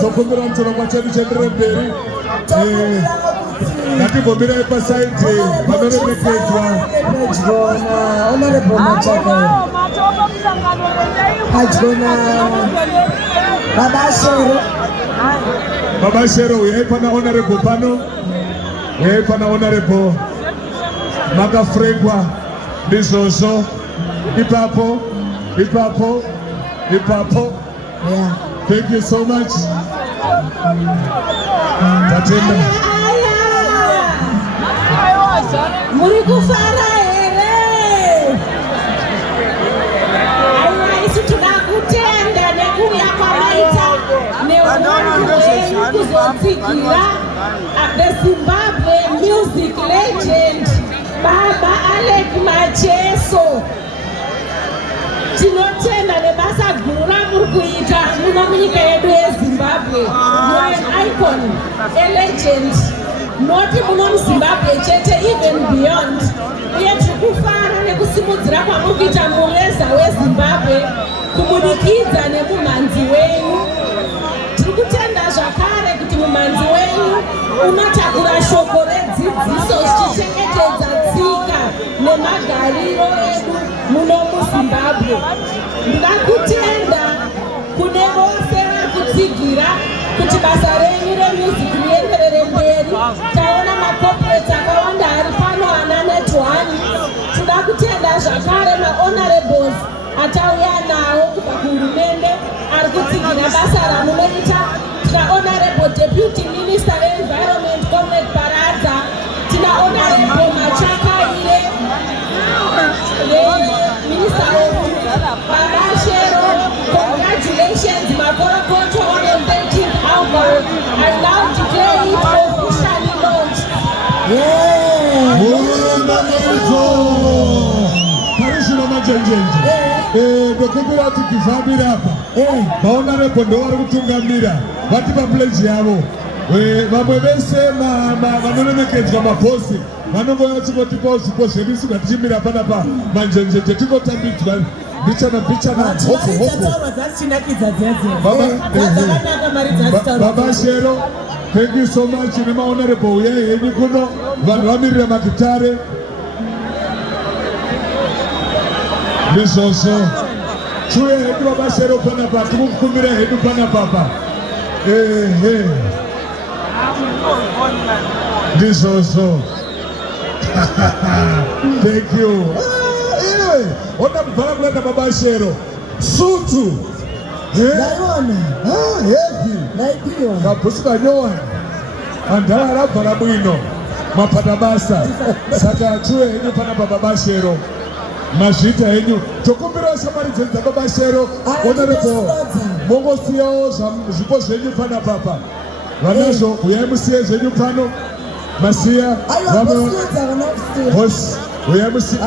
Tokumbira chirongwa chedu chenderere mberi. Ngatimbomira pasaidhi vanoremekedzwa. Honorable Machaka. Hajona Baba Shero, uyai pana honorable pano. Uyai pana honorable makafrekwa ndizvozvo. Ipapo. Yeah. Thank you so much. Tatenda. Muri kufara here. Aiwa isu tunakutenda nekuya kwamaita neunhu kuzotsigira the Zimbabwe music legend Baba Alec Macheso. Tinotenda nebasa guru ramuri kuita muno munyika yedu yeZimbabwe. You are an icon, a legend. Noti muno muZimbabwe chete, even beyond. Uye tikufara nekusimudzira kwamuri kuita mureza weZimbabwe kubudikidza nemumhanzi wenyu. Tiri kutenda zvakare kuti mumhanzi wenyu unotakura shoko redzidziso zvichichengetedza tsika nemagariro edu muno muZimbabwe. Ndakutenda kune vose vari kutsigira kuti basa renyu remusic rienderere mberi. Taona macorporates akawanda ari pano ana netwani. Tinoda kutenda zvakare mahonorables atauya nawo kubva kuhurumende ari kutsigira basa ramunoita. Tina honorable deputy minister environment Comrade Paradza. Tina honorable Machaka ire minister Baba Shero. Congratulations, Makorokoto, on the 13th album. I now declare it officially launched. Parishina majenjenje. Dokumbira ati kifamira hapa. Honorable ndo vari kutungamira. Vatipa pledge yavo. Vamwe vese vanoremekedzwa maposi vanongoya chikotipawo zvipo zvedu isu ngatichimira panapa manjenjenje tingotambidzwa bichana Baba Shero, thank you so much. Nema honorable uyai henyu kuno vanhu vamirira magitare ndizvozvo. Chiuya hedu Baba Shero panapa, tikukumbira hedu panapa. Ndizvozvo. Thank you. Anyway, onda kubvara kulanda Baba Shero sutu heavy kabhusi kanyowa andara rabvara bwino mapata basa saka chiuya henyu panapa Baba Shero mazvita henyu tokumbirawo shamwari dzenyu dzaBaba Shero honorable mongosiyawo zvipo zvenyu panapa vanazvo uyai musiye zvenyu pano masiya uyai musiya